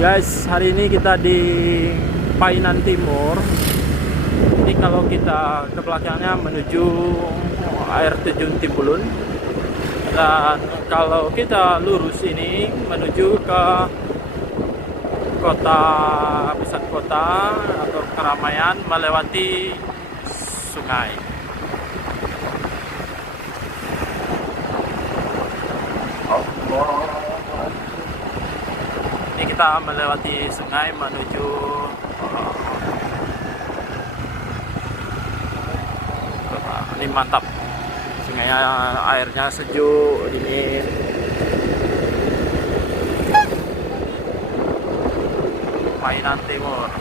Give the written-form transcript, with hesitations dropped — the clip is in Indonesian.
Guys, hari ini kita di Painan Timur. Ini kalau kita ke belakangnya menuju air terjun Timbulun. Dan kalau kita lurus ini menuju ke kota, pusat kota atau keramaian melewati sungai. Ini kita melewati sungai menuju ini mantap, sungai airnya sejuk ini. Painan Timur.